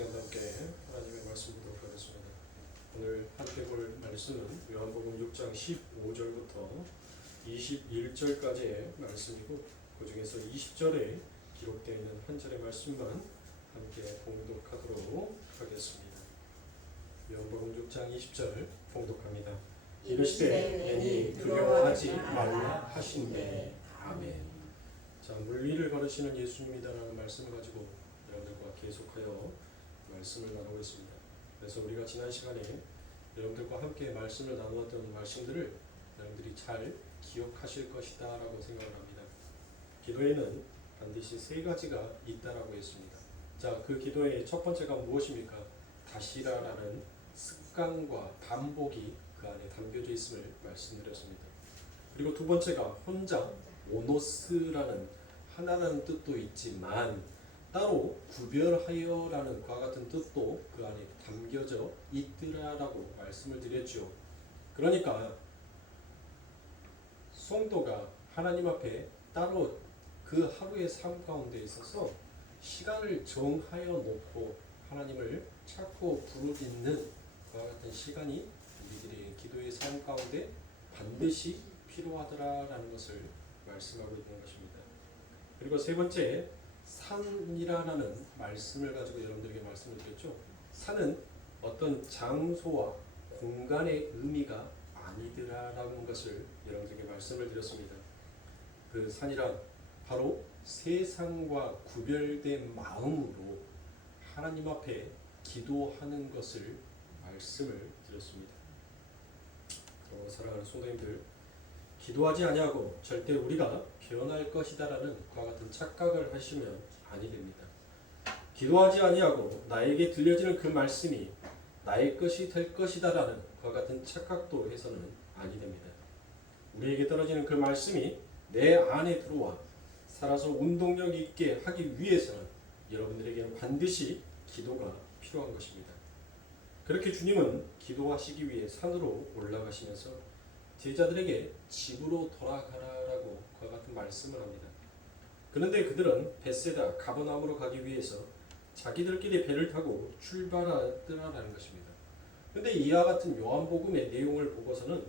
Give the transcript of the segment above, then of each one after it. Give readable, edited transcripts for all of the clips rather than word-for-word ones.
시간도 함께 하나님의 말씀 보도록 하겠습니다. 오늘 함께 볼 말씀은 요한복음 6장 15절부터 21절까지의 말씀이고 그 중에서 20절에 기록되어 있는 한 절의 말씀만 함께 봉독하도록 하겠습니다. 요한복음 6장 20절 봉독합니다. 이르시되 애니 두려워하지 말라 하신대. 아멘. 자, 물 위를 걸으시는 예수님이다라는 말씀을 가지고 여러분들과 계속하여 말씀을 나누고 있습니다. 그래서 우리가 지난 시간에 여러분들과 함께 말씀을 나누었던 말씀들을 여러분들이 잘 기억하실 것이다 라고 생각을 합니다. 기도에는 반드시 세 가지가 있다라고 했습니다. 자, 그 기도의 첫 번째가 무엇입니까? 다시라라는 습관과 반복이 그 안에 담겨져 있음을 말씀드렸습니다. 그리고 두 번째가 혼자 오노스라는 하나라는 뜻도 있지만 따로 구별하여라는 그와 같은 뜻도 그 안에 담겨져 있더라라고 말씀을 드렸죠. 그러니까 성도가 하나님 앞에 따로 그 하루의 삶 가운데 있어서 시간을 정하여 놓고 하나님을 찾고 부르짖는 그와 같은 시간이 우리들의 기도의 삶 가운데 반드시 필요하더라라는 것을 말씀하고 있는 것입니다. 그리고 세 번째, 산이라는 말씀을 가지고 여러분들에게 말씀을 드렸죠. 산은 어떤 장소와 공간의 의미가 아니더라라는 것을 여러분들에게 말씀을 드렸습니다. 그 산이란 바로 세상과 구별된 마음으로 하나님 앞에 기도하는 것을 말씀을 드렸습니다. 사랑하는 성도님들, 기도하지 아니하고 절대 우리가 변할 것이다라는 그와 같은 착각을 하시면 아니 됩니다. 기도하지 아니하고 나에게 들려지는 그 말씀이 나의 것이 될 것이다라는 그와 같은 착각도 해서는 아니 됩니다. 우리에게 떨어지는 그 말씀이 내 안에 들어와 살아서 운동력 있게 하기 위해서는 여러분들에게는 반드시 기도가 필요한 것입니다. 그렇게 주님은 기도하시기 위해 산으로 올라가시면서 제자들에게 집으로 돌아가라라고 그와 같은 말씀을 합니다. 그런데 그들은 벳세다 가버나움으로 가기 위해서 자기들끼리 배를 타고 출발하더라라는 것입니다. 그런데 이와 같은 요한복음의 내용을 보고서는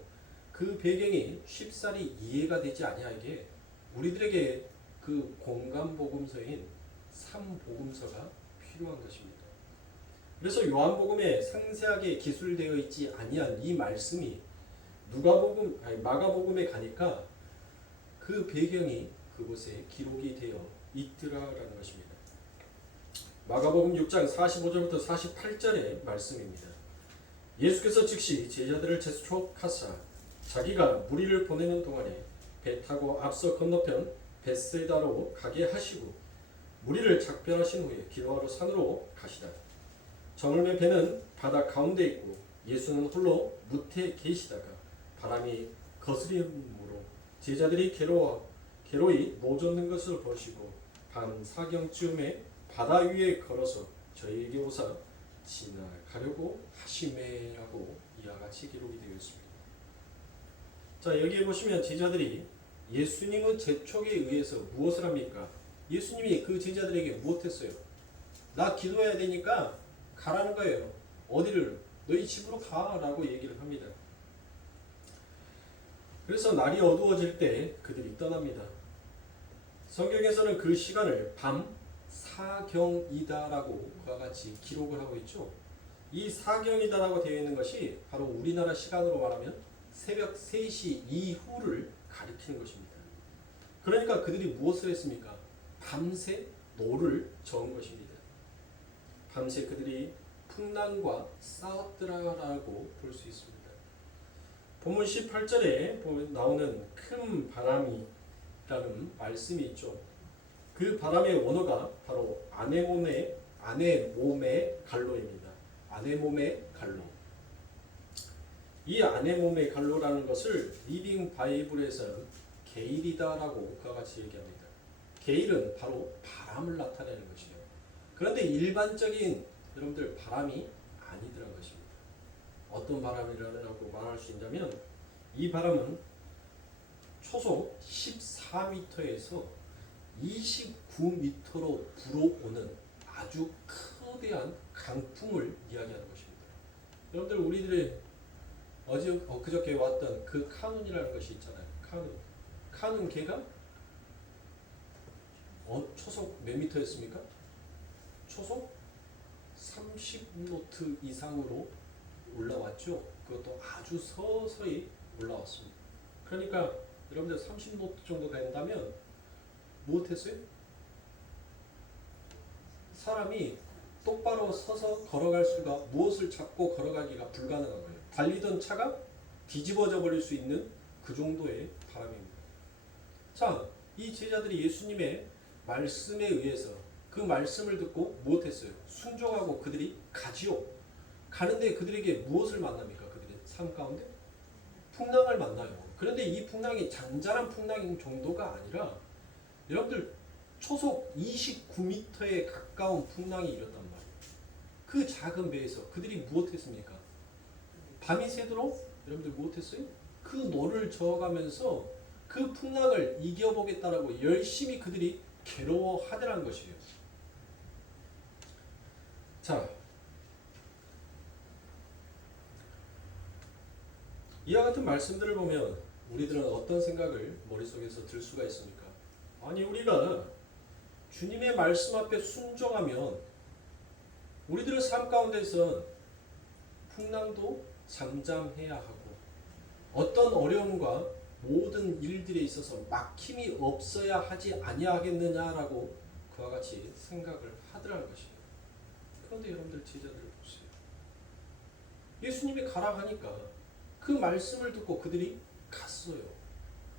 그 배경이 쉽사리 이해가 되지 아니하기에 우리들에게 그 공간복음서인 3복음서가 필요한 것입니다. 그래서 요한복음에 상세하게 기술되어 있지 아니한 이 말씀이 마가복음에 가니까 그 배경이 그곳에 기록이 되어 있더라라는 것입니다. 마가복음 6장 45절부터 48절의 말씀입니다. 예수께서 즉시 제자들을 재촉하사 자기가 무리를 보내는 동안에 배 타고 앞서 건너편 벳세다로 가게 하시고 무리를 작별하신 후에 기도하러 산으로 가시다. 저물매 배는 바다 가운데 있고 예수는 홀로 무태 계시다가 바람이 거스림으로 제자들이 괴로이 노젓는 것을 보시고 밤 사경쯤에 바다 위에 걸어서 저희에게 오사 지나가려고 하시매라고 이와 같이 기록이 되어 있습니다. 자, 여기에 보시면 제자들이 예수님의 재촉에 의해서 무엇을 합니까? 예수님이 그 제자들에게 무엇했어요? 나 기도해야 되니까 가라는 거예요. 어디를? 너희 집으로 가라고 얘기를 합니다. 그래서 날이 어두워질 때 그들이 떠납니다. 성경에서는 그 시간을 밤 사경이다라고 그와 같이 기록을 하고 있죠. 이 사경이다라고 되어 있는 것이 바로 우리나라 시간으로 말하면 새벽 3시 이후를 가리키는 것입니다. 그러니까 그들이 무엇을 했습니까? 밤새 노를 저은 것입니다. 밤새 그들이 풍랑과 싸웠더라라고 볼 수 있습니다. 본문 18절에 나오는 큰 바람이라는 말씀이 있죠. 그 바람의 원어가 바로 아네몸의 갈로입니다. 아네몸의 갈로. 이 아네몸의 갈로라는 것을 리빙 바이블에서는 게일이다라고 그와 같이 얘기합니다. 게일은 바로 바람을 나타내는 것이에요. 그런데 일반적인 여러분들 바람이 아니더라는 것입니다. 어떤 바람이라고 말할 수 있냐면 이 바람은 초속 14m에서 29m로 불어오는 아주 큰 거대한 강풍을 이야기하는 것입니다. 여러분들 우리들의 엊그저께 왔던 그 카눈이라는 것이 있잖아요. 카눈 걔가 초속 몇 미터였습니까? 초속 30노트 이상으로 올라왔죠. 그것도 아주 서서히 올라왔습니다. 그러니까 여러분들 30노트 정도 된다면 무엇했어요? 사람이 똑바로 서서 걸어갈 수가 무엇을 잡고 걸어가기가 불가능한 거예요. 달리던 차가 뒤집어져 버릴 수 있는 그 정도의 바람입니다. 자, 이 제자들이 예수님의 말씀에 의해서 그 말씀을 듣고 무엇했어요? 순종하고 그들이 가지요. 가는데 그들에게 무엇을 만납니까? 그들의 삶 가운데 풍랑을 만나요. 그런데 이 풍랑이 잔잔한 풍랑인 정도가 아니라 여러분들 초속 29m에 가까운 풍랑이 일었단 말이에요. 그 작은 배에서 그들이 무엇했습니까? 밤이 새도록 여러분들 무엇했어요? 그 노를 저어가면서 그 풍랑을 이겨보겠다라고 열심히 그들이 괴로워하더라는 것이에요. 자, 이와 같은 말씀들을 보면 우리들은 어떤 생각을 머릿속에서 들 수가 있습니까? 아니, 우리가 주님의 말씀 앞에 순종하면 우리들의 삶 가운데선 풍랑도 잠잠해야 하고 어떤 어려움과 모든 일들에 있어서 막힘이 없어야 하지 아니하겠느냐라고 그와 같이 생각을 하더라는 것이에요. 그런데 여러분들 제자들을 보세요. 예수님이 가라 하니까 그 말씀을 듣고 그들이 갔어요.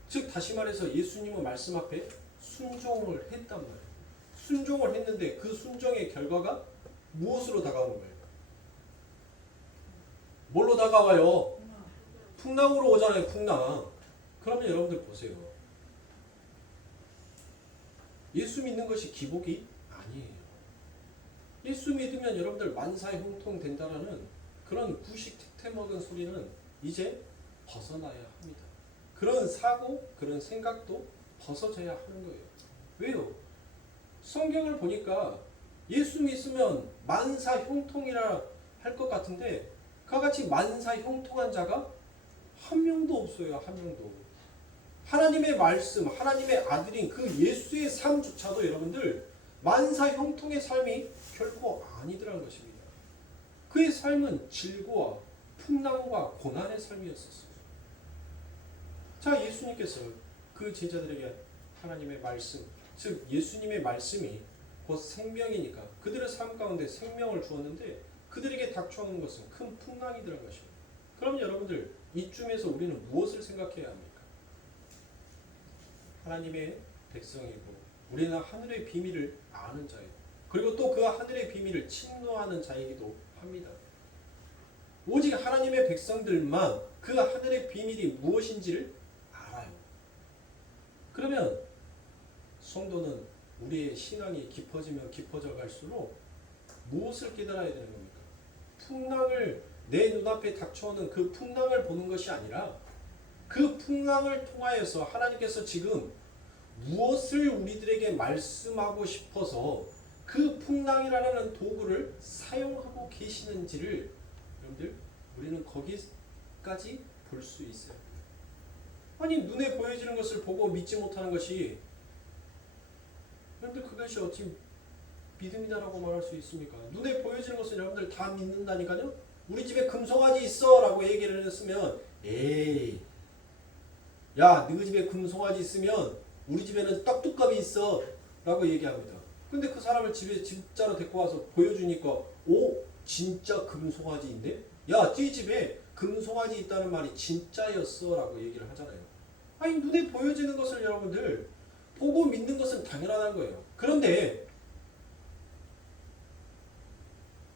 즉 다시 말해서 예수님의 말씀 앞에 순종을 했단 말이에요. 순종을 했는데 그 순종의 결과가 무엇으로 다가오는 거예요? 뭘로 다가와요? 풍랑으로 오잖아요. 풍랑. 그러면 여러분들 보세요. 예수 믿는 것이 기복이 아니에요. 예수 믿으면 여러분들 만사형통 된다라는 그런 구식 택태 먹은 소리는 이제 벗어나야 합니다. 그런 사고, 그런 생각도 벗어져야 하는 거예요. 왜요? 성경을 보니까 예수 믿으면 만사형통이라 할 것 같은데 그와 같이 만사형통한 자가 한 명도 없어요. 한 명도. 하나님의 말씀, 하나님의 아들인 그 예수의 삶조차도 여러분들 만사형통의 삶이 결코 아니더라는 것입니다. 그의 삶은 질고와 풍랑과 고난의 삶이었었어요. 자, 예수님께서 그 제자들에게 하나님의 말씀, 즉 예수님의 말씀이 곧 생명이니까 그들의 삶 가운데 생명을 주었는데 그들에게 닥쳐오는 것은 큰 풍랑이더라는 것입니다. 그럼 여러분들 이쯤에서 우리는 무엇을 생각해야 합니까? 하나님의 백성이고 우리는 하늘의 비밀을 아는 자예요. 그리고 또 그 하늘의 비밀을 침노하는 자이기도 합니다. 오직 하나님의 백성들만 그 하늘의 비밀이 무엇인지를 알아요. 그러면 성도는 우리의 신앙이 깊어지면 깊어져 갈수록 무엇을 깨달아야 되는 겁니까? 풍랑을 내 눈앞에 닥쳐오는 그 풍랑을 보는 것이 아니라 그 풍랑을 통하여서 하나님께서 지금 무엇을 우리들에게 말씀하고 싶어서 그 풍랑이라는 도구를 사용하고 계시는지를 여러분들 우리는 거기까지 볼 수 있어요. 아니 눈에 보여지는 것을 보고 믿지 못하는 것이 여러분들 그것이 어찌 믿음이다라고 말할 수 있습니까? 눈에 보여지는 것은 여러분들 다 믿는다니까요. 우리 집에 금송아지 있어 라고 얘기를 했으면 에이 야 너희 집에 금송아지 있으면 우리 집에는 떡두꺼비 있어 라고 얘기합니다. 근데 그 사람을 집에 진짜로 데리고 와서 보여주니까 오 진짜 금송아지 있네? 야 네 집에 금송아지 있다는 말이 진짜였어 라고 얘기를 하잖아요. 아니 눈에 보여지는 것을 여러분들 보고 믿는 것은 당연하다는 거예요. 그런데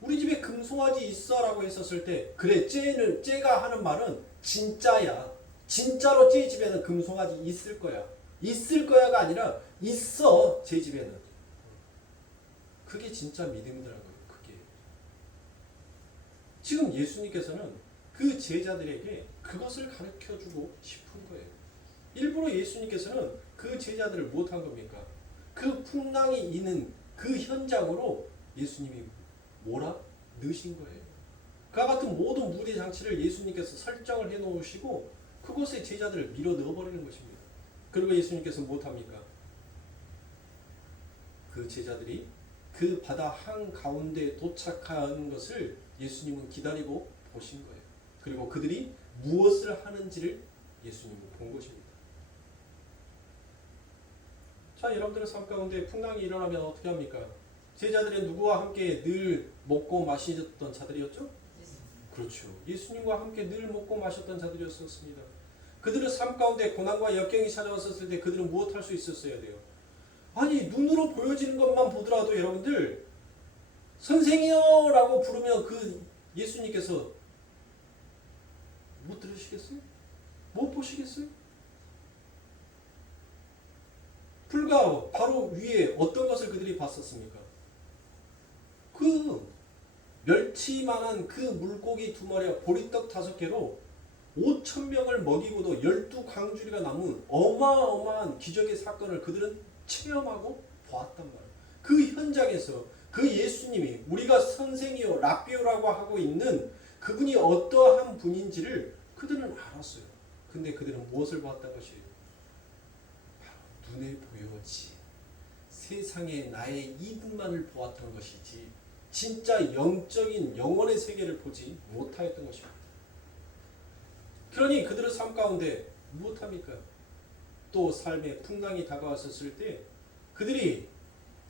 우리 집에 금송아지 있어 라고 했었을 때 그래 쟤가 하는 말은 진짜야. 진짜로 쟤 집에는 금송아지 있을 거야. 있을 거야가 아니라 있어 제 집에는. 그게 진짜 믿음이더라고요. 그게. 지금 예수님께서는 그 제자들에게 그것을 가르쳐주고 싶은 거예요. 일부러 예수님께서는 그 제자들을 못한 겁니까? 그 풍랑이 있는 그 현장으로 예수님이 뭐라? 넣으신 거예요. 그와 같은 모든 무대 장치를 예수님께서 설정을 해 놓으시고 그곳에 제자들을 밀어 넣어 버리는 것입니다. 그리고 예수님께서 못합니까? 그 제자들이 그 바다 한가운데 도착하는 것을 예수님은 기다리고 보신 거예요. 그리고 그들이 무엇을 하는지를 예수님은 본 것입니다. 자, 여러분들의 삶 가운데 풍랑이 일어나면 어떻게 합니까? 제자들은 누구와 함께 늘 먹고 마시던 자들이었죠? 그렇죠. 예수님과 함께 늘 먹고 마셨던 자들이었습니다. 그들의 삶 가운데 고난과 역경이 찾아왔었을 때 그들은 무엇 할 수 있었어야 돼요? 아니, 눈으로 보여지는 것만 보더라도 여러분들 선생이여 라고 부르면 그 예수님께서 못 들으시겠어요? 못 보시겠어요? 불과 바로 위에 어떤 것을 그들이 봤었습니까? 그 멸치만한 그 물고기 2마리와 보리떡 5개로 5,000명을 먹이고도 12광주리가 남은 어마어마한 기적의 사건을 그들은 체험하고 보았단 말이에요. 그 현장에서 그 예수님이 우리가 선생이요 랍비오라고 하고 있는 그분이 어떠한 분인지를 그들은 알았어요. 근데 그들은 무엇을 보았던 것이에요? 바로 눈에 보여지 세상에 나의 이득만을 보았던 것이지 진짜 영적인 영혼의 세계를 보지 못하였던 것입니다. 그러니 그들의 삶 가운데 무엇합니까? 또 삶의 풍랑이 다가왔었을 때 그들이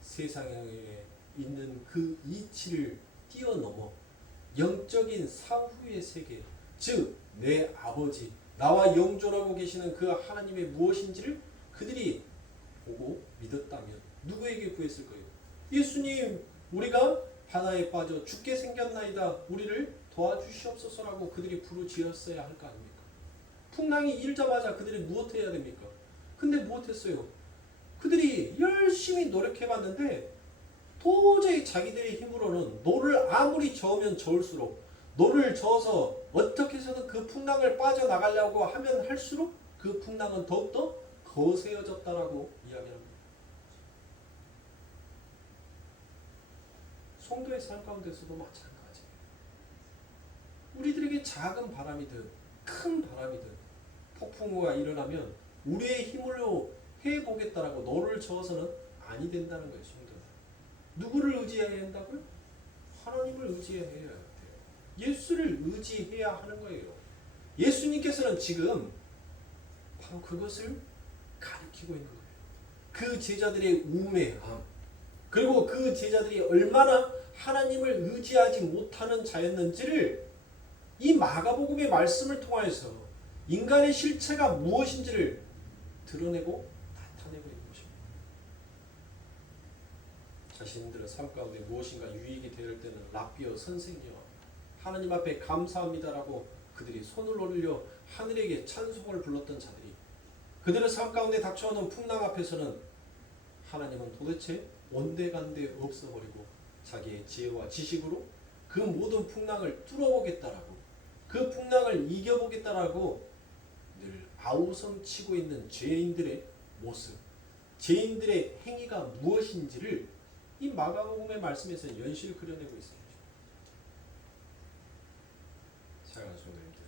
세상에 있는 그 이치를 뛰어넘어 영적인 사후의 세계, 즉 내 아버지, 나와 영존하고 계시는 그 하나님의 무엇인지를 그들이 보고 믿었다면 누구에게 구했을 거예요? 예수님, 우리가 바다에 빠져 죽게 생겼나이다. 우리를 도와주시옵소서라고 그들이 부르짖었어야 할 거 아닙니까? 풍랑이 일자마자 그들이 무엇해야 됩니까? 근데 무엇했어요? 그들이 열심히 노력해봤는데 도저히 자기들의 힘으로는 노를 아무리 저으면 저을수록 노를 저어서 어떻게 해서든 그 풍랑을 빠져나가려고 하면 할수록 그 풍랑은 더욱더 거세어졌다라고 이야기합니다. 성도의 삶 가운데서도 마찬가지예요. 우리들에게 작은 바람이든 큰 바람이든 폭풍우가 일어나면 우리의 힘으로 해보겠다라고 노를 저어서는 아니 된다는 거예요. 성도는. 누구를 의지해야 한다고요? 하나님을 의지해야 돼요. 예수를 의지해야 하는 거예요. 예수님께서는 지금 바로 그것을 가리키고 있는 거예요. 그 제자들의 우매함, 그리고 그 제자들이 얼마나 하나님을 의지하지 못하는 자였는지를 이 마가복음의 말씀을 통하여서 인간의 실체가 무엇인지를 드러내고 나타내고 있는 것입니다. 자신들의 삶 가운데 무엇인가 유익이 되을 때는 랍비어 선생이여 하나님 앞에 감사합니다라고 그들이 손을 올려 하늘에게 찬송을 불렀던 자들이 그들의 삶 가운데 닥쳐오는 풍랑 앞에서는 하나님은 도대체 온데간데 없어버리고 자기의 지혜와 지식으로 그 모든 풍랑을 뚫어보겠다라고 그 풍랑을 이겨보겠다라고 늘 아우성치고 있는 죄인들의 모습, 죄인들의 행위가 무엇인지를 이 마가복음의 말씀에서 연실 그려내고 있습니다. 사랑하는 성도님들,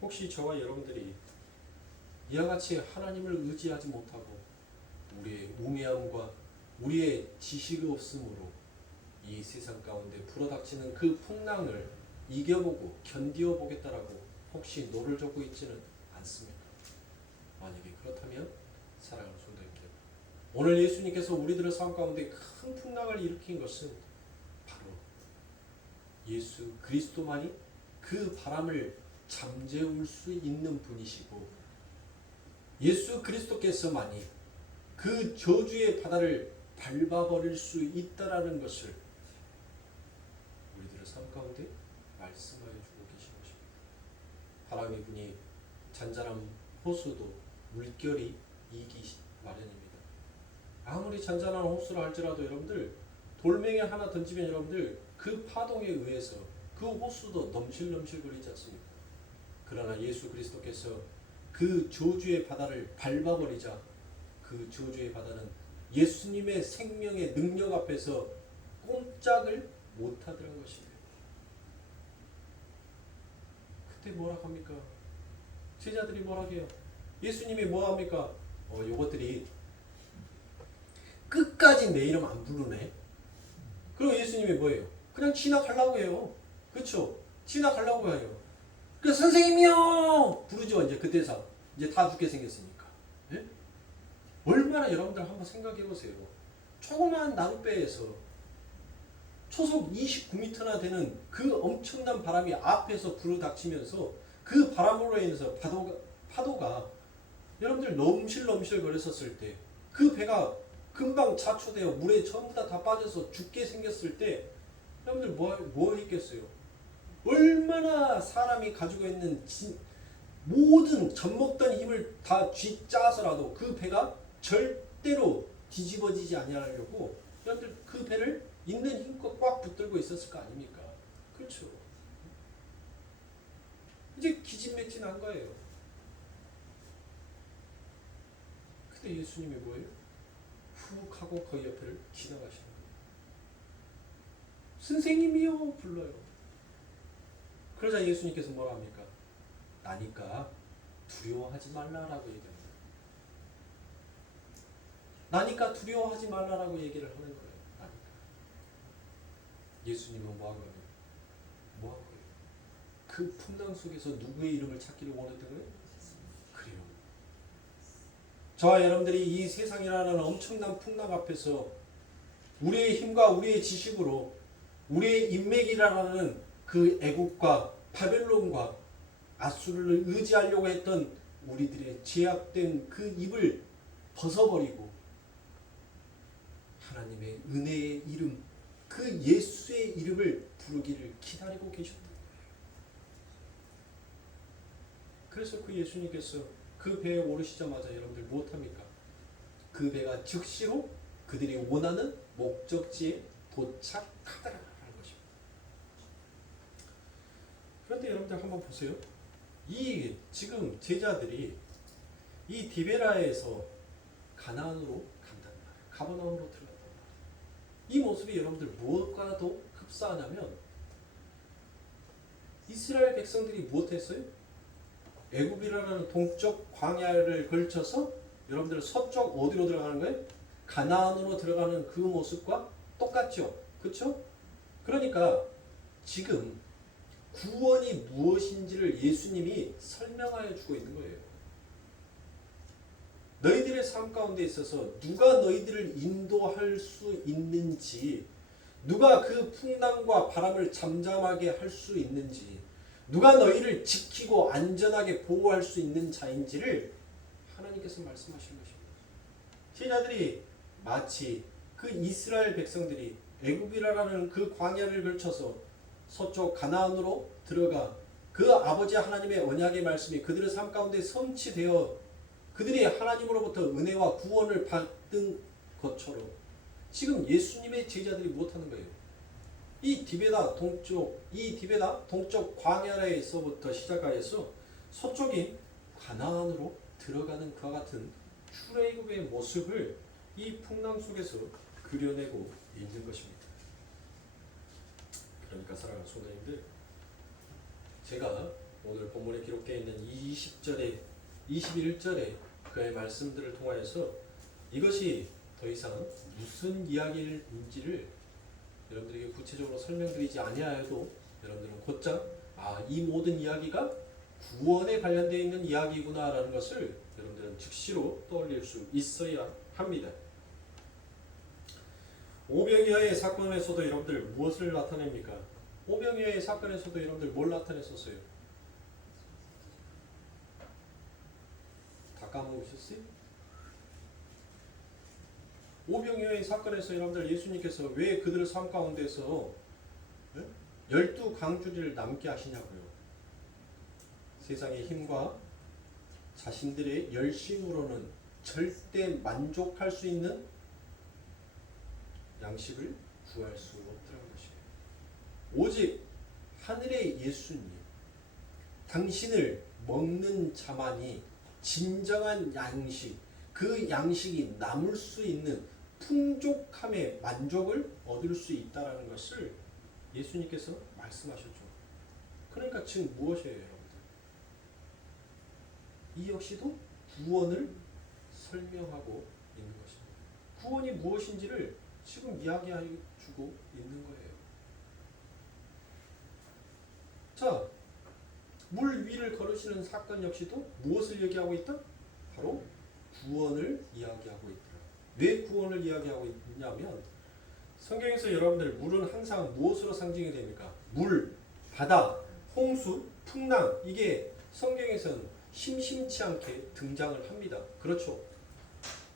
혹시 저와 여러분들이 이와 같이 하나님을 의지하지 못하고 우리의 우매함과 우리의 지식이 없음으로 이 세상 가운데 불어닥치는 그 풍랑을 이겨보고 견디어 보겠다라고 혹시 노를 젓고 있지는 않습니까? 만약에 그렇다면 사랑하는 성도님들, 오늘 예수님께서 우리들의 삶 가운데 큰 풍랑을 일으킨 것은 바로 예수 그리스도만이 그 바람을 잠재울 수 있는 분이시고 예수 그리스도께서만이 그 저주의 바다를 밟아버릴 수 있다라는 것을 우리들의 삶 가운데 말씀하여 주고 계신 것입니다. 바람이 부니 잔잔한 호수도 물결이 이기 마련입니다. 아무리 잔잔한 호수라 할지라도 여러분들 돌멩이 하나 던지면 여러분들 그 파동에 의해서 그 호수도 넘실넘실 거리지 않습니까? 그러나 예수 그리스도께서 그 저주의 바다를 밟아버리자 그 저주의 바다는 예수님의 생명의 능력 앞에서 꼼짝을 못하더란 것입니다. 그때 뭐라 합니까? 제자들이 뭐라 해요? 예수님이 뭐 합니까? 요것들이 끝까지 내 이름 안 부르네. 그럼 예수님이 뭐예요? 그냥 지나가려고 해요. 그렇죠? 지나가려고 해요. 그래서 선생님이요 부르죠. 이제 그때서 이제 다 죽게 생겼으니까. 예? 얼마나 여러분들 한번 생각해 보세요. 조그만 나룻배에서 초속 29m나 되는 그 엄청난 바람이 앞에서 불어닥치면서 그 바람으로 인해서 파도가 여러분들 넘실넘실 거렸었을 때 그 배가 금방 자초되어 물에 전부 다 빠져서 죽게 생겼을 때 여러분들 뭐 했겠어요? 얼마나 사람이 가지고 있는 모든 젖먹던 힘을 다 쥐짜서라도 그 배가 절대로 뒤집어지지 아니하려고 여러분들 그 배를 있는 힘껏 꽉 붙들고 있었을 거 아닙니까? 그렇죠. 이제 기진맥진한 거예요. 근데 예수님이 뭐예요? 훅 하고 그 옆을 지나가시는 거예요. 선생님이요 불러요. 그러자 예수님께서 뭐라 합니까? 나니까 두려워하지 말라라고 얘기합니다. 나니까 두려워하지 말라라고 얘기를 하는 거예요. 나니까. 예수님은 뭐 한 거예요? 뭐 한 거예요? 그 풍랑 속에서 누구의 이름을 찾기를 원했던 거예요? 그래요. 저와 여러분들이 이 세상이라는 엄청난 풍랑 앞에서 우리의 힘과 우리의 지식으로 우리의 인맥이라는 그 애국과 바벨론과 아수르를 의지하려고 했던 우리들의 제약된 그 입을 벗어버리고 하나님의 은혜의 이름, 그 예수의 이름을 부르기를 기다리고 계셨던 거예요. 그래서 그 예수님께서 그 배에 오르시자마자 여러분들 무엇합니까? 그 배가 즉시로 그들이 원하는 목적지에 도착하더라라는 것입니다. 그런데 여러분들 한번 보세요. 이 지금 제자들이 이 디베라에서 가나안으로 간단 말이에요. 가버나움으로 들어간단 말이에요. 이 모습이 여러분들 무엇과도 흡사하냐면 이스라엘 백성들이 무엇했어요? 애굽이라는 동쪽 광야를 걸쳐서 여러분들 서쪽 어디로 들어가는 거예요? 가나안으로 들어가는 그 모습과 똑같죠. 그렇죠? 그러니까 지금 구원이 무엇인지를 예수님이 설명하여 주고 있는 거예요. 너희들의 삶 가운데 있어서 누가 너희들을 인도할 수 있는지, 누가 그 풍랑과 바람을 잠잠하게 할 수 있는지, 누가 너희를 지키고 안전하게 보호할 수 있는 자인지를 하나님께서 말씀하신 것입니다. 제자들이 마치 그 이스라엘 백성들이 애굽이라는 그 광야를 걸쳐서 서쪽 가나안으로 들어가 그 아버지 하나님의 언약의 말씀이 그들의 삶 가운데 성취되어 그들이 하나님으로부터 은혜와 구원을 받은 것처럼 지금 예수님의 제자들이 무엇하는 거예요? 이 디베다 동쪽 광야에서부터 시작하여서 서쪽인 가나안으로 들어가는 그와 같은 출애굽의 모습을 이 풍랑 속에서 그려내고 있는 것입니다. 그러니까 사랑하는 성도님들, 제가 오늘 본문에 기록되어 있는 20절에 21절에 그의 말씀들을 통하여서 이것이 더 이상 무슨 이야기인지를 여러분들에게 구체적으로 설명드리지 아니하여도 여러분들은 곧장 이 모든 이야기가 구원에 관련되어 있는 이야기구나라는 것을 여러분들은 즉시로 떠올릴 수 있어야 합니다. 오병이어의 사건에서도 여러분들 무엇을 나타냅니까? 오병이어의 사건에서도 여러분들 뭘 나타냈었어요? 다 까먹으셨어요? 오병이어의 사건에서 여러분들 예수님께서 왜 그들의 삶 가운데서 12강주리를 남게 하시냐고요. 세상의 힘과 자신들의 열심으로는 절대 만족할 수 있는 양식을 구할 수 없다는 것이에요. 오직 하늘의 예수님, 당신을 먹는 자만이 진정한 양식, 그 양식이 남을 수 있는 풍족함의 만족을 얻을 수 있다라는 것을 예수님께서 말씀하셨죠. 그러니까 지금 무엇이에요, 여러분들? 이 역시도 구원을 설명하고 있는 것입니다. 구원이 무엇인지를 지금 이야기해주고 있는 거예요. 자, 물 위를 걸으시는 사건 역시도 무엇을 얘기하고 있다? 바로 구원을 이야기하고 있더라. 왜 구원을 이야기하고 있냐면 성경에서 여러분들 물은 항상 무엇으로 상징이 됩니까? 물, 바다, 홍수, 풍랑, 이게 성경에서는 심심치 않게 등장을 합니다. 그렇죠?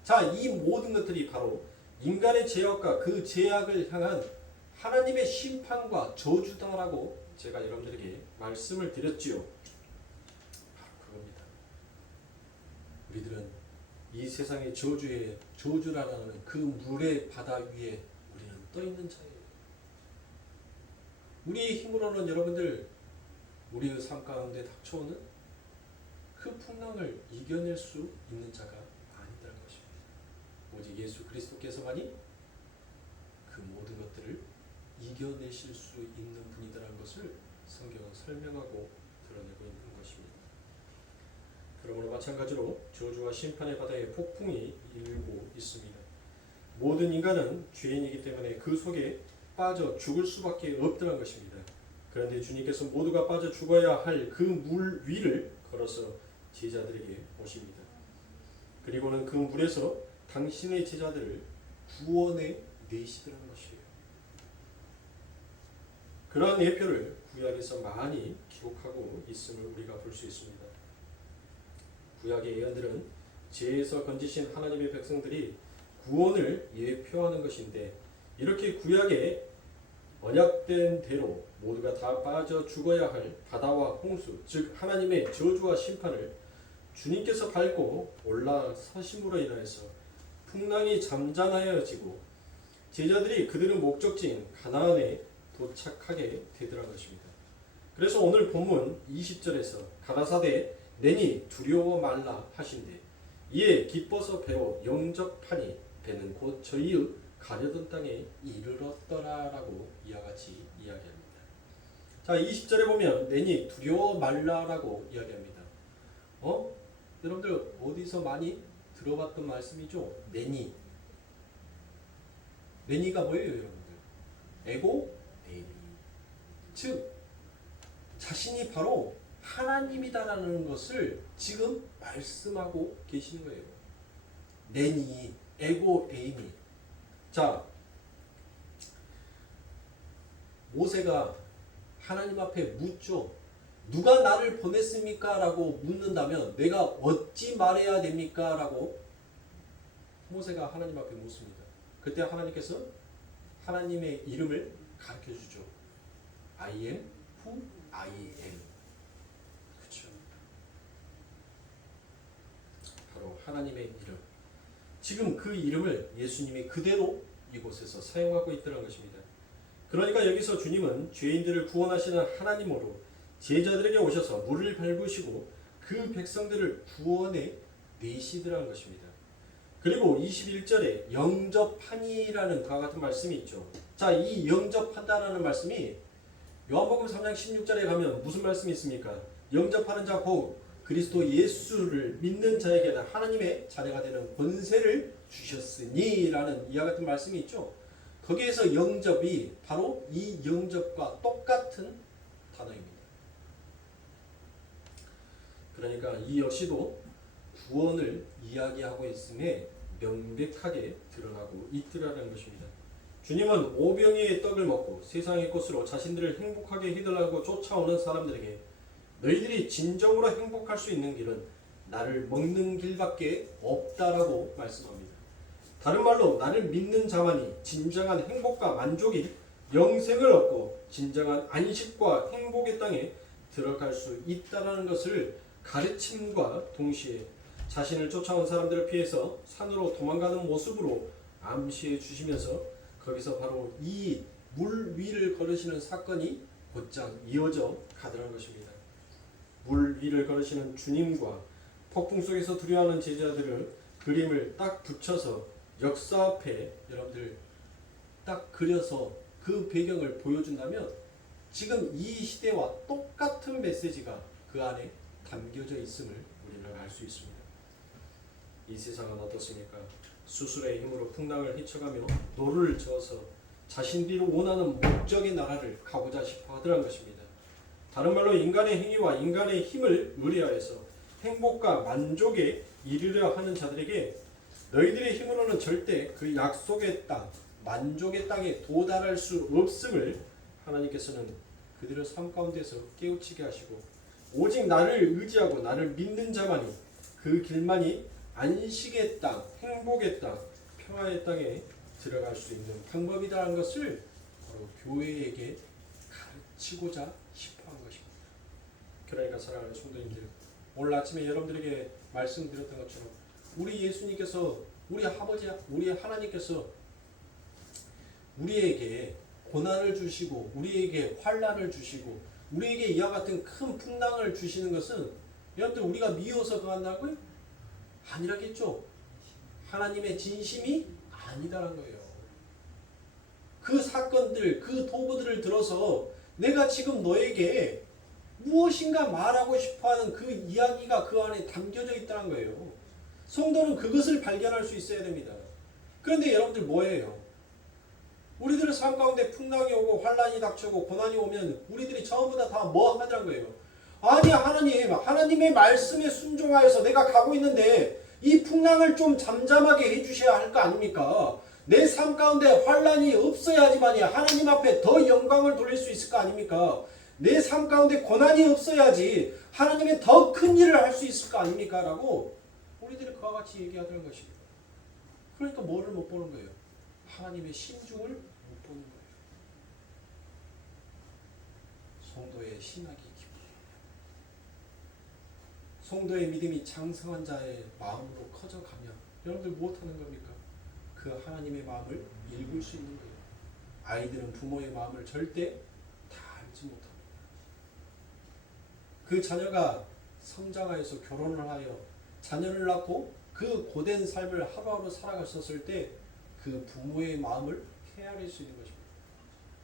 자, 이 모든 것들이 바로 인간의 죄악과 그 죄악을 향한 하나님의 심판과 저주다라고 제가 여러분들에게 말씀을 드렸지요. 바로 그겁니다. 우리들은 이 세상의 저주라는 그 물의 바다 위에 우리는 떠 있는 자예요. 우리의 힘으로는 여러분들 우리의 삶 가운데 닥쳐오는 그 풍랑을 이겨낼 수 있는 자가 아니라는 것입니다. 오직 예수 그리스도께서만이 그 모든 것들을 이겨내실 수 있는 분이다라는 것을 성경은 설명하고 드러내고 있는 것입니다. 그러므로 마찬가지로 저주와 심판의 바다에 폭풍이 일고 있습니다. 모든 인간은 죄인이기 때문에 그 속에 빠져 죽을 수밖에 없다는 것입니다. 그런데 주님께서 모두가 빠져 죽어야 할 그 물 위를 걸어서 제자들에게 오십니다. 그리고는 그 물에서 당신의 제자들을 구원해 내시더라는 것이에요. 그러한 예표를 구약에서 많이 기록하고 있음을 우리가 볼 수 있습니다. 구약의 예언들은 죄에서 건지신 하나님의 백성들이 구원을 예표하는 것인데 이렇게 구약에 언약된 대로 모두가 다 빠져 죽어야 할 바다와 홍수, 즉 하나님의 저주와 심판을 주님께서 밟고 올라서심으로 인하여서 풍랑이 잠잠하여지고 제자들이 그들의 목적지인 가나안에 도착하게 되더라는 것입니다. 그래서 오늘 본문 20절에서 가라사대 내니 두려워 말라 하신대 이에 기뻐서 배로 영접하니 배는 곧 저희의 가려던 땅에 이르렀더라라고 이와 같이 이야기합니다. 자, 20절에 보면 내니 두려워 말라라고 이야기합니다. 여러분들 어디서 많이 들어봤던 말씀이죠? 내니가 뭐예요, 여러분들? 에고 에이미. 즉 자신이 바로 하나님이다라는 것을 지금 말씀하고 계시는 거예요. 내니, 에고 에이미. 자, 모세가 하나님 앞에 묻죠. 누가 나를 보냈습니까? 라고 묻는다면 내가 어찌 말해야 됩니까? 라고 모세가 하나님 앞에 묻습니다. 그때 하나님께서 하나님의 이름을 가르쳐 주죠. I am who I am. 그렇죠. 바로 하나님의 이름. 지금 그 이름을 예수님이 그대로 이곳에서 사용하고 있다는 것입니다. 그러니까 여기서 주님은 죄인들을 구원하시는 하나님으로 제자들에게 오셔서 물을 밟으시고 그 백성들을 구원해 내시더라는 것입니다. 그리고 21절에 영접하니라는 그와 같은 말씀이 있죠. 자, 이 영접한다라는 말씀이 요한복음 3장 16절에 가면 무슨 말씀이 있습니까? 영접하는 자 곧 그리스도 예수를 믿는 자에게는 하나님의 자녀가 되는 권세를 주셨으니 라는 이와 같은 말씀이 있죠. 거기에서 영접이 바로 이 영접과 똑같은 단어입니다. 그러니까 이 역시도 구원을 이야기하고 있음에 명백하게 드러나고 있더라는 것입니다. 주님은 오병이의 떡을 먹고 세상의 것으로 자신들을 행복하게 해달라고 쫓아오는 사람들에게 너희들이 진정으로 행복할 수 있는 길은 나를 먹는 길밖에 없다라고 말씀합니다. 다른 말로 나를 믿는 자만이 진정한 행복과 만족이 영생을 얻고 진정한 안식과 행복의 땅에 들어갈 수 있다라는 것을 가르침과 동시에 자신을 쫓아온 사람들을 피해서 산으로 도망가는 모습으로 암시해 주시면서 거기서 바로 이 물 위를 걸으시는 사건이 곧장 이어져 가더라는 것입니다. 물 위를 걸으시는 주님과 폭풍 속에서 두려워하는 제자들을 그림을 딱 붙여서 역사 앞에 여러분들 딱 그려서 그 배경을 보여준다면 지금 이 시대와 똑같은 메시지가 그 안에 담겨져 있음을 우리는 알 수 있습니다. 이 세상은 어떻습니까? 수술의 힘으로 풍랑을 헤쳐가며 노를 저어서 자신들이 원하는 목적의 나라를 가고자 싶어 하더란 것입니다. 다른 말로 인간의 행위와 인간의 힘을 의뢰하여서 행복과 만족에 이르려 하는 자들에게 너희들의 힘으로는 절대 그 약속의 땅, 만족의 땅에 도달할 수 없음을 하나님께서는 그들의 삶 가운데서 깨우치게 하시고 오직 나를 의지하고 나를 믿는 자만이 그 길만이 안식의 땅, 행복의 땅, 평화의 땅에 들어갈 수 있는 방법이라는 것을 바로 교회에게 가르치고자 싶어 한 것입니다. 그러니까 사랑하는 성도님들, 오늘 아침에 여러분들에게 말씀드렸던 것처럼 우리 예수님께서 우리 아버지, 우리 하나님께서 우리에게 고난을 주시고 우리에게 환난을 주시고 우리에게 이와 같은 큰 풍랑을 주시는 것은 여러분들 우리가 미워서 그런다고요? 아니라겠죠. 하나님의 진심이 아니다라는 거예요. 그 사건들, 그 도구들을 들어서 내가 지금 너에게 무엇인가 말하고 싶어하는 그 이야기가 그 안에 담겨져 있다는 거예요. 성도는 그것을 발견할 수 있어야 됩니다. 그런데 여러분들 뭐예요? 우리들의 삶 가운데 풍랑이 오고 환란이 닥쳐오고 고난이 오면 우리들이 전부 다 뭐 하더란 거예요? 아니 하나님, 하나님의 말씀에 순종하여서 내가 가고 있는데 이 풍랑을 좀 잠잠하게 해주셔야 할 거 아닙니까? 내 삶 가운데 환란이 없어야지만이 하나님 앞에 더 영광을 돌릴 수 있을 거 아닙니까? 내 삶 가운데 고난이 없어야지 하나님의 더 큰 일을 할 수 있을 거 아닙니까? 라고 우리들이 그와 같이 얘기하는 것입니다. 그러니까 뭐를 못 보는 거예요? 하나님의 심중을 못 보는 거예요. 성도의 신학이 기쁨이에요. 성도의 믿음이 장성한 자의 마음으로 커져가며 여러분들 무엇하는 겁니까? 그 하나님의 마음을 읽을 수 있는 거예요. 아이들은 부모의 마음을 절대 다 알지 못합니다. 그 자녀가 성장하여서 결혼을 하여 자녀를 낳고 그 고된 삶을 하루하루 살아갔었을 때 그 부모의 마음을 헤아릴 수 있는 것입니다.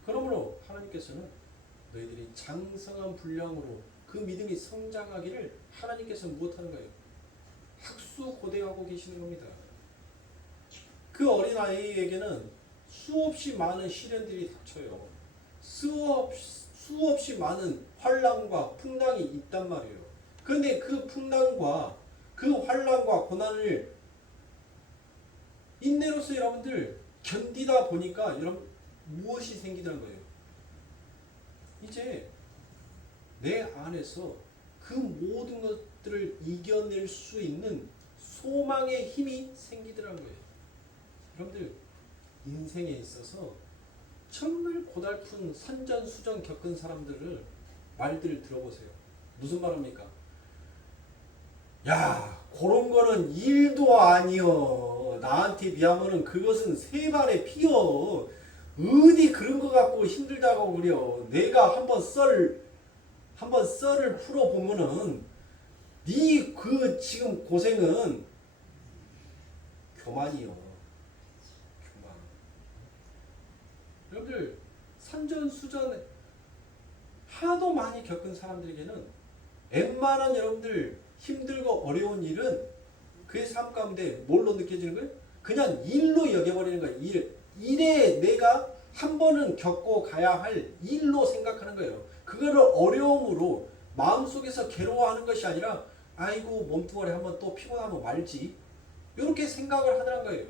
그러므로 하나님께서는 너희들이 장성한 분량으로 그 믿음이 성장하기를 하나님께서 무엇하는 거예요? 학수고대하고 계시는 겁니다. 그 어린아이에게는 수없이 많은 시련들이 닥쳐요. 수없이 많은 환난과 풍랑이 있단 말이에요. 그런데 그 풍랑과 그 환난과 고난을 인내로서 여러분들 견디다 보니까 여러분 무엇이 생기는 거예요? 이제 내 안에서 그 모든 것들을 이겨낼 수 있는 소망의 힘이 생기더라는 거예요. 여러분들 인생에 있어서 정말 고달픈 산전수전 겪은 사람들을 말들을 들어보세요. 무슨 말합니까? 야, 그런 거는 일도 아니여. 나한테 비하면은 그것은 세 발의 피여. 어디 그런 거 갖고 힘들다고 그려. 내가 한번 썰을 풀어보면은 네 그 지금 고생은 교만이요. 교만. 여러분들 산전수전 하도 많이 겪은 사람들에게는 웬만한 여러분들 힘들고 어려운 일은 그의 삶 가운데 뭘로 느껴지는 거예요? 그냥 일로 여겨버리는 거예요. 일에 내가 한 번은 겪고 가야 할 일로 생각하는 거예요. 그거를 어려움으로 마음속에서 괴로워하는 것이 아니라 아이고 몸뚱아리 한번 또 피곤하면 말지 이렇게 생각을 하더란 거예요.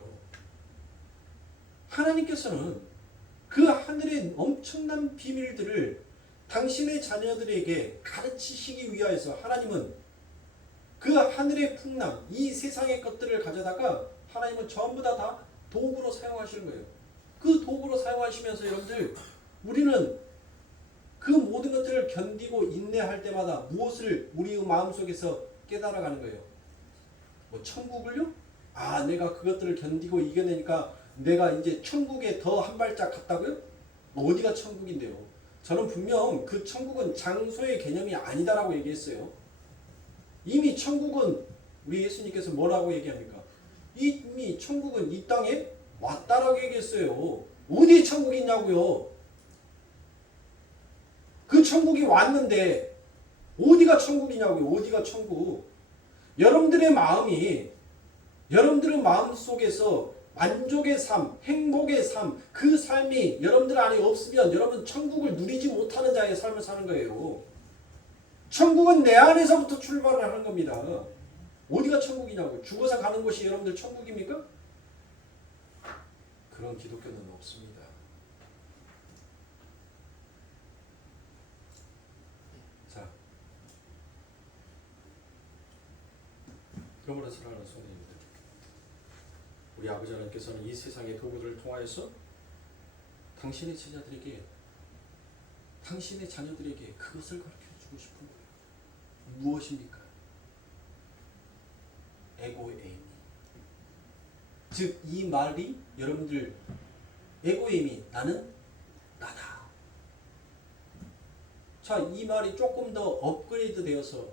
하나님께서는 그 하늘의 엄청난 비밀들을 당신의 자녀들에게 가르치시기 위하여서 하나님은 그 하늘의 풍랑, 이 세상의 것들을 가져다가 하나님은 전부 다 도구로 사용하시는 거예요. 그 도구로 사용하시면서 여러분들 우리는 그 모든 것들을 견디고 인내할 때마다 무엇을 우리의 마음속에서 깨달아가는 거예요. 뭐 천국을요? 아, 내가 그것들을 견디고 이겨내니까 내가 이제 천국에 더 한 발짝 갔다고요? 어디가 천국인데요? 저는 분명 그 천국은 장소의 개념이 아니다라고 얘기했어요. 이미 천국은 우리 예수님께서 뭐라고 얘기합니까? 이미 천국은 이 땅에 왔다라고 얘기했어요. 어디에 천국이 있냐고요. 그 천국이 왔는데 어디가 천국이냐고요. 어디가 천국. 여러분들의 마음이 여러분들의 마음 속에서 만족의 삶, 행복의 삶, 그 삶이 여러분들 안에 없으면 여러분 천국을 누리지 못하는 자의 삶을 사는 거예요. 천국은 내 안에서부터 출발을 하는 겁니다. 어디가 천국이냐고요. 죽어서 가는 곳이 여러분들 천국입니까? 그런 기독교는 없습니다. 자, 그러므로 사랑하는 성도님들, 우리 아버지 하나님께서는 이 세상의 도구들을 통하여서 당신의 제자들에게, 당신의 자녀들에게 그것을 가르쳐주고 싶은 거예요. 무엇입니까? 에고에이미. 즉, 이 말이 여러분들 에고에이미, 나는 나다. 자, 이 말이 조금 더 업그레이드 되어서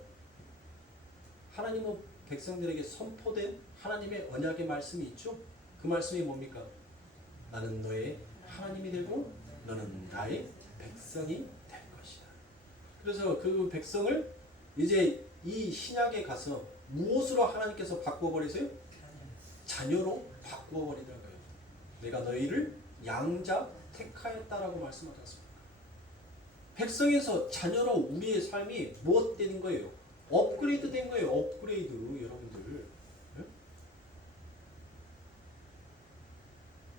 하나님은 백성들에게 선포된 하나님의 언약의 말씀이 있죠. 그 말씀이 뭡니까? 나는 너의 하나님이 되고 너는 나의 백성이 될 것이다. 그래서 그 백성을 이제 이 신약에 가서 무엇으로 하나님께서 바꾸어버리세요? 자녀로 바꾸어버리더라고요. 내가 너희를 양자 택하였다라고 말씀하지 않습니까? 백성에서 자녀로 우리의 삶이 무엇 되는 거예요? 업그레이드 된 거예요. 업그레이드. 여러분들,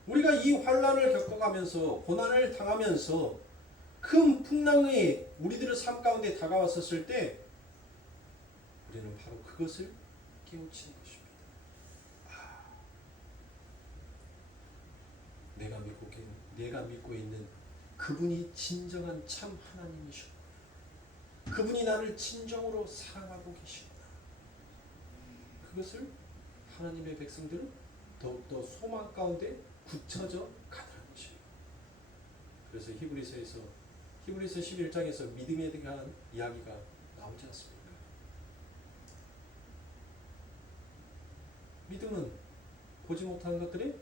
우리가 이 환난을 겪어가면서 고난을 당하면서 큰 풍랑이 우리들의 삶 가운데 다가왔었을 때 우리는 바로 그것을 깨우치는 것입니다. 내가 믿고 있는 그분이 진정한 참 하나님이시고 그분이 나를 진정으로 사랑하고 계시구나. 그것을 하나님의 백성들은 더욱더 소망 가운데 굳혀져 가더라는 것이에요. 그래서 히브리서 11장에서 믿음에 대한 이야기가 나오지 않습니까? 믿음은 보지 못하는 것들이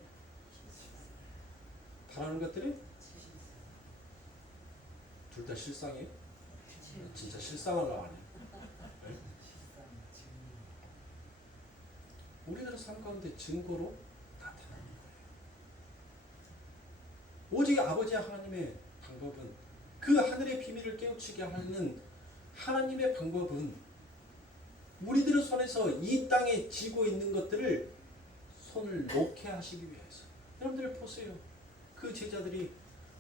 바라는 것들이 둘 다 실상이에요? 진짜 실상하려고 하네. 네? 우리들의 삶 가운데 증거로 나타나는 거예요. 오직 아버지 하나님의 방법은, 그 하늘의 비밀을 깨우치게 하는 하나님의 방법은 우리들의 손에서 이 땅에 쥐고 있는 것들을 손을 놓게 하시기 위해서. 여러분들 보세요. 그 제자들이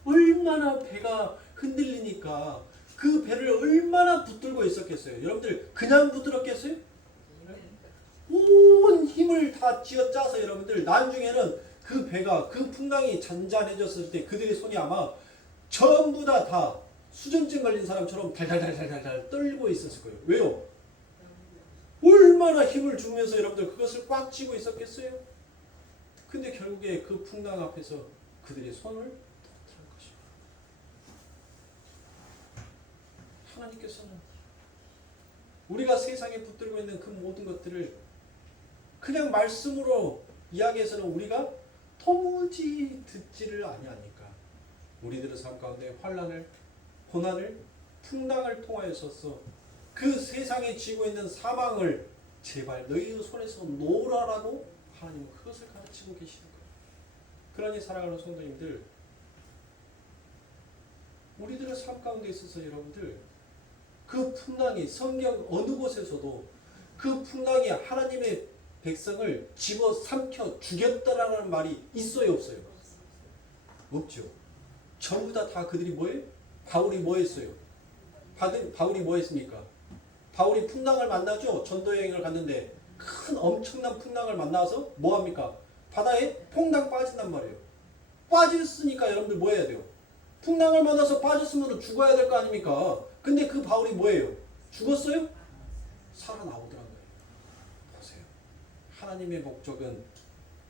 얼마나 배가 흔들리니까 그 배를 얼마나 붙들고 있었겠어요. 여러분들 그냥 붙들었겠어요? 온 힘을 다 쥐어짜서 여러분들 나중에는 그 배가, 그 풍랑이 잔잔해졌을 때 그들의 손이 아마 전부 다 수전증 걸린 사람처럼 달달달달달 떨고 있었을 거예요. 왜요? 얼마나 힘을 주면서 여러분들 그것을 꽉 쥐고 있었겠어요? 근데 결국에 그 풍랑 앞에서 그들의 손을 터뜨린 것입니다. 하나님께서는 우리가 세상에 붙들고 있는 그 모든 것들을 그냥 말씀으로 이야기해서는 우리가 도무지 듣지를 아니하니까 우리들의 삶 가운데 환난을, 고난을, 풍랑을 통하여서 그 세상에 쥐고 있는 사망을 제발 너희의 손에서 놓으라라고 하나님은 그것을 가르치고 계시는 거예요. 그러니 사랑하는 성도님들, 우리들의 삶 가운데 있어서 여러분들 그 풍랑이, 성경 어느 곳에서도 그 풍랑이 하나님의 백성을 집어삼켜 죽였다라는 말이 있어요, 없어요? 없죠. 전부 다 그들이 뭐예요? 바울이 뭐 했어요? 바울이 뭐 했습니까? 바울이 풍랑을 만나죠. 전도 여행을 갔는데 큰 엄청난 풍랑을 만나서 뭐 합니까? 바다에 퐁당 빠진단 말이에요. 빠졌으니까 여러분들 뭐 해야 돼요? 풍랑을 만나서 빠졌으면 죽어야 될 거 아닙니까? 근데 그 바울이 뭐예요? 죽었어요? 살아나오더란 거예요. 보세요. 하나님의 목적은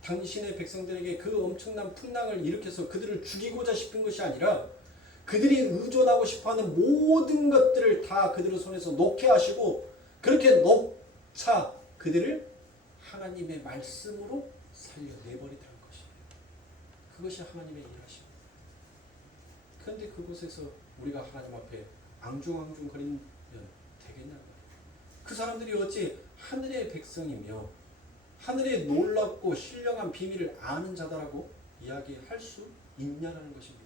당신의 백성들에게 그 엄청난 풍랑을 일으켜서 그들을 죽이고자 싶은 것이 아니라 그들이 의존하고 싶어하는 모든 것들을 다 그들의 손에서 놓게 하시고, 그렇게 놓자 그들을 하나님의 말씀으로 살려내버리더란 것입니다. 그것이 하나님의 일하십니다. 그런데 그곳에서 우리가 하나님 앞에 앙중앙중 거리면 되겠냐고요. 그 사람들이 어찌 하늘의 백성이며 하늘의 놀랍고 신령한 비밀을 아는 자다라고 이야기할 수 있냐라는 것입니다.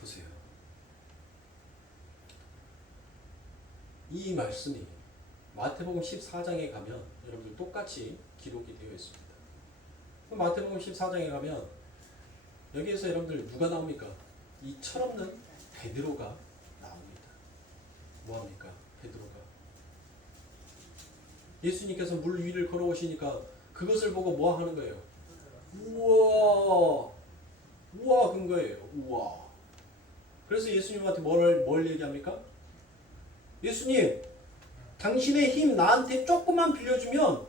보세요. 이 말씀이 마태복음 14장에 가면 여러분들 똑같이 기록이 되어 있습니다. 마태복음 14장에 가면 여기에서 여러분들 누가 나옵니까? 이 철없는 베드로가 나옵니다. 뭐합니까? 베드로가 예수님께서 물 위를 걸어오시니까 그것을 보고 뭐 하는 거예요? 우와 우와 그런 거예요. 우와. 그래서 예수님한테 뭘 얘기합니까? 예수님, 당신의 힘 나한테 조금만 빌려주면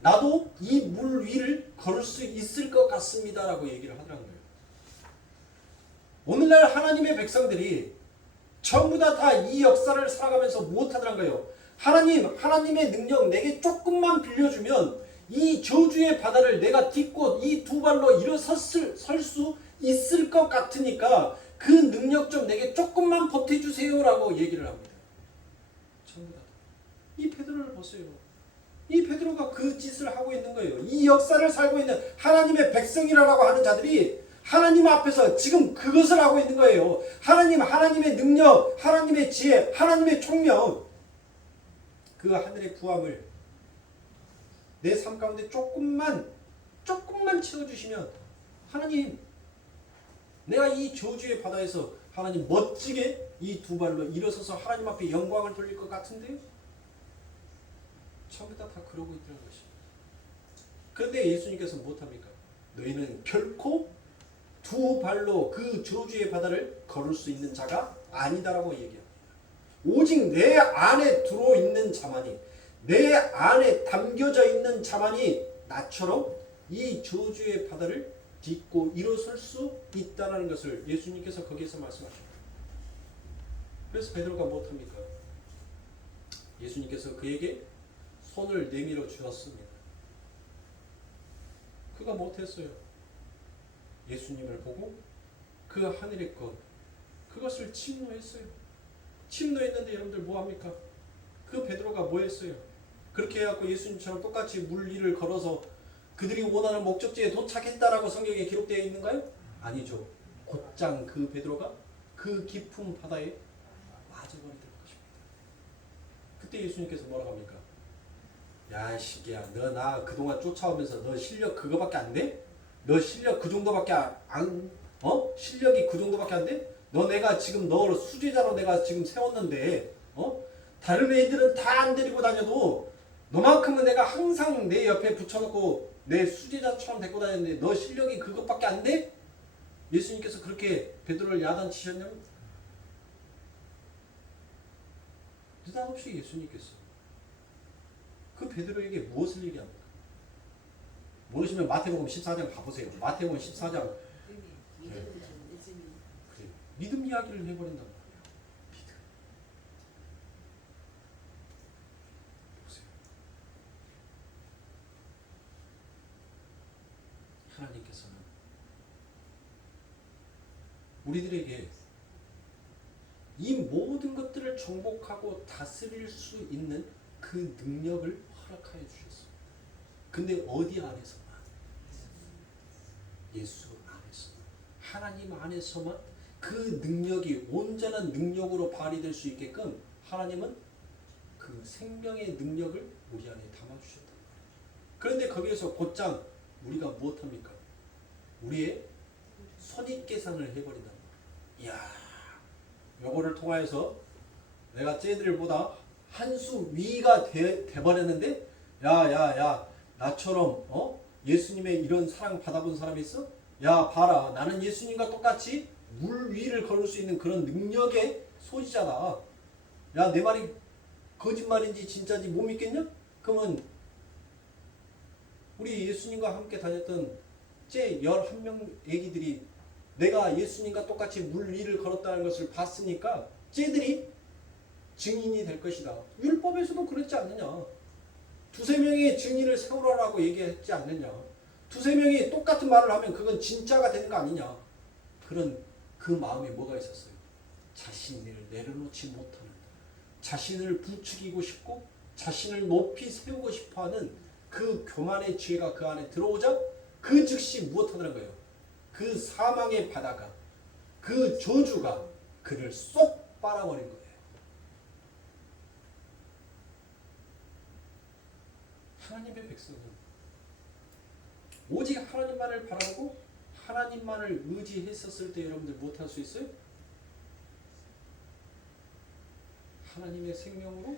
나도 이 물 위를 걸을 수 있을 것 같습니다 라고 얘기를 하더라는 거예요. 오늘날 하나님의 백성들이 전부 다 이 역사를 살아가면서 못하더란 거예요. 하나님의 능력 내게 조금만 빌려주면 이 저주의 바다를 내가 딛고 이 두 발로 일어설 수 있을 것 같으니까 그 능력 좀 내게 조금만 보태주세요 라고 얘기를 합니다. 전부 다. 이 베드로를 보세요. 이 베드로가 그 짓을 하고 있는 거예요. 이 역사를 살고 있는 하나님의 백성이라고 하는 자들이 하나님 앞에서 지금 그것을 하고 있는 거예요. 하나님의 능력, 하나님의 지혜, 하나님의 총명, 그 하늘의 구함을 내 삶 가운데 조금만 채워주시면 하나님, 내가 이 저주의 바다에서 하나님 멋지게 이 두 발로 일어서서 하나님 앞에 영광을 돌릴 것 같은데요? 전부 다 그러고 있다는 것입니다. 그런데 예수님께서 못합니까? 너희는 결코 두 발로 그 저주의 바다를 걸을 수 있는 자가 아니다라고 얘기합니다. 오직 내 안에 들어있는 자만이, 내 안에 담겨져 있는 자만이 나처럼 이 저주의 바다를 딛고 일어설 수 있다는 것을 예수님께서 거기에서 말씀하십니다. 그래서 베드로가 못합니까? 예수님께서 그에게 손을 내밀어 주었습니다. 그가 못했어요. 예수님을 보고 그 하늘의 것, 그것을 침노했어요. 침노했는데 여러분들 뭐합니까? 그 베드로가 뭐했어요? 그렇게 해갖고 예수님처럼 똑같이 물 위를 걸어서 그들이 원하는 목적지에 도착했다라고 성경에 기록되어 있는가요? 아니죠. 곧장 그 베드로가 그 깊은 바다에 빠져버리는 것입니다. 그때 예수님께서 뭐라고 합니까? 야, 이 새끼야, 너 나 그동안 쫓아오면서 너 실력 그거밖에 안 돼? 너 실력 그 정도밖에 실력이 그 정도밖에 안 돼? 내가 지금 너 수제자로 내가 지금 세웠는데, 다른 애들은 다 안 데리고 다녀도 너만큼은 내가 항상 내 옆에 붙여놓고 내 수제자처럼 데리고 다녔는데 너 실력이 그것밖에 안 돼? 예수님께서 그렇게 베드로를 야단치셨냐면 느닷없이 예수님께서 그 베드로에게 무엇을 얘기합니까? 모르시면 마태복음 14장 가보세요. 마태복음 14장 믿음 이야기를 해버린단 말이에요. 믿음. 보세요. 하나님께서는 우리들에게 이 모든 것들을 정복하고 다스릴 수 있는 그 능력을 허락하여 주셨습니다. 근데 어디 안에서만? 예수 안에서. 하나님 안에서만 그 능력이 온전한 능력으로 발휘될 수 있게끔 하나님은 그 생명의 능력을 우리 안에 담아주셨단 말이에요. 그런데 거기에서 곧장 우리가 무엇합니까? 우리의 선입계산을 해버린단 말이에요. 이야, 요거를 통하여서 내가 쟤들보다 한 수 위가 돼버렸는데 야 나처럼 예수님의 이런 사랑 받아본 사람이 있어? 야 봐라, 나는 예수님과 똑같이 물 위를 걸을 수 있는 그런 능력의 소지자다. 야, 내 말이 거짓말인지 진짜인지 못 믿겠냐? 그러면 우리 예수님과 함께 다녔던 제 11명 애기들이 내가 예수님과 똑같이 물 위를 걸었다는 것을 봤으니까 쟤들이 증인이 될 것이다. 율법에서도 그랬지 않느냐. 두세 명의 증인을 세우라고 얘기했지 않느냐. 두세 명이 똑같은 말을 하면 그건 진짜가 되는 거 아니냐. 그런 그 마음에 뭐가 있었어요? 자신을 내려놓지 못하는, 자신을 부추기고 싶고 자신을 높이 세우고 싶어하는 그 교만의 지혜가 그 안에 들어오자 그 즉시 무엇하더란 거예요? 그 사망의 바다가, 그 저주가 그를 쏙 빨아버린 거예요. 하나님의 백성은 오직 하나님만을 바라보고 하나님만을 의지했었을 때 여러분들 못할 수 있어요? 하나님의 생명으로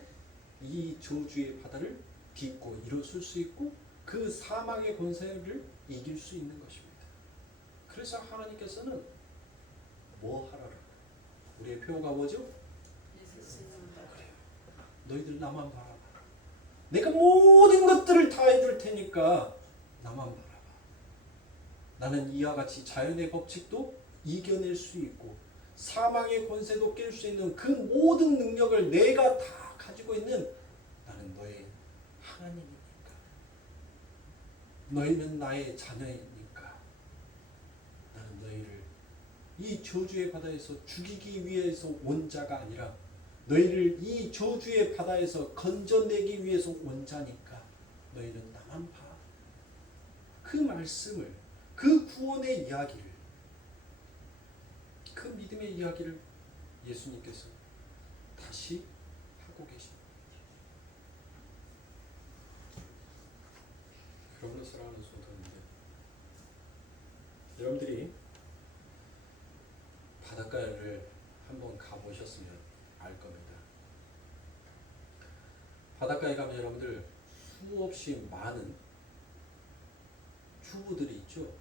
이 저주의 바다를 딛고 일어설 수 있고 그 사망의 권세를 이길 수 있는 것입니다. 그래서 하나님께서는 뭐 하라라? 우리의 표어가 뭐죠? 그래요. 너희들 나만 바라봐. 내가 모든 것들을 다 해줄 테니까 나만 바라봐. 나는 이와 같이 자연의 법칙도 이겨낼 수 있고 사망의 권세도 깰 수 있는 그 모든 능력을 내가 다 가지고 있는 나는 너의 하나님이니까. 너희는 나의 자녀이니까 나는 너희를 이 저주의 바다에서 죽이기 위해서 온 자가 아니라 너희를 이 저주의 바다에서 건져내기 위해서 온 자니까 너희는 나만 봐. 그 말씀을, 그 구원의 이야기를, 그 믿음의 이야기를 예수님께서 다시 하고 계십니다. 그러므로 사랑하는 성도님들, 여러분들이 바닷가를 한번 가보셨으면 알 겁니다. 바닷가에 가면 여러분들 수없이 많은 튜브들이 있죠.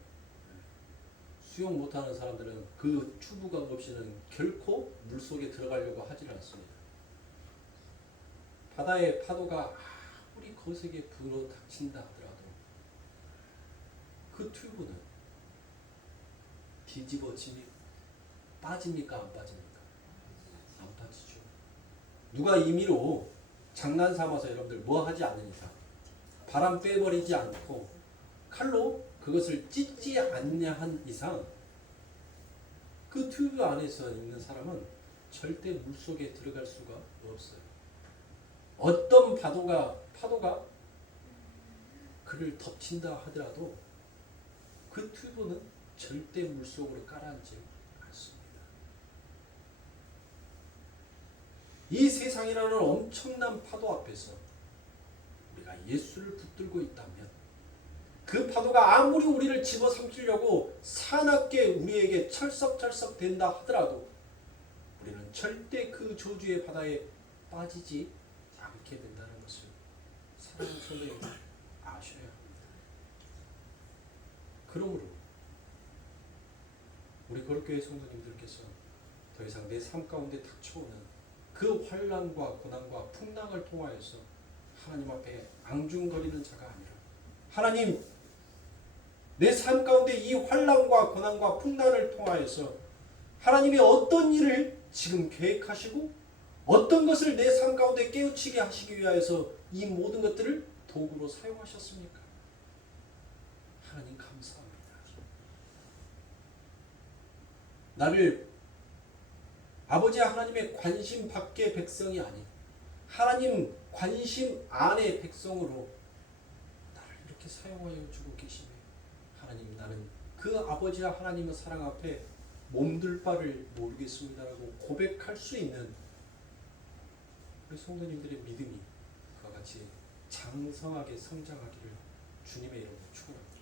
수영 못하는 사람들은 그 튜브가 없이는 결코 물속에 들어가려고 하질 않습니다. 바다의 파도가 아무리 거세게 불어닥친다 하더라도 그 튜브는 뒤집어지니 빠집니까? 안 빠집니까? 안 빠지죠. 누가 임의로 장난 삼아서 여러분들 뭐 하지 않는 이상, 바람 빼버리지 않고 칼로 그것을 찢지 않냐 한 이상 그 튜브 안에서 있는 사람은 절대 물속에 들어갈 수가 없어요. 어떤 파도가 그를 덮친다 하더라도 그 튜브는 절대 물속으로 가라앉지 않습니다. 이 세상이라는 엄청난 파도 앞에서 우리가 예수를 붙들고 있다면 그 파도가 아무리 우리를 집어삼키려고 사납게 우리에게 철썩철썩 된다 하더라도 우리는 절대 그 저주의 바다에 빠지지 않게 된다는 것을 사랑하는 성도님들 아셔야 합니다. 그러므로 우리 거룩교회 성도님들께서 더 이상 내 삶 가운데 닥쳐오는 그 환난과 고난과 풍랑을 통하여서 하나님 앞에 앙중거리는 자가 아니라 하나님, 내 삶 가운데 이 환난과 고난과 풍랑을 통하여서 하나님이 어떤 일을 지금 계획하시고 어떤 것을 내 삶 가운데 깨우치게 하시기 위하여서 이 모든 것들을 도구로 사용하셨습니까? 하나님 감사합니다. 나를 아버지 하나님의 관심 밖의 백성이 아닌 하나님 관심 안의 백성으로 나를 이렇게 사용하여 주고 계시네. 하나님, 나는 그 아버지와 하나님의 사랑 앞에 몸둘 바를 모르겠습니다라고 고백할 수 있는 우리 성도님들의 믿음이 그와 같이 장성하게 성장하기를 주님의 이름으로 축원합니다.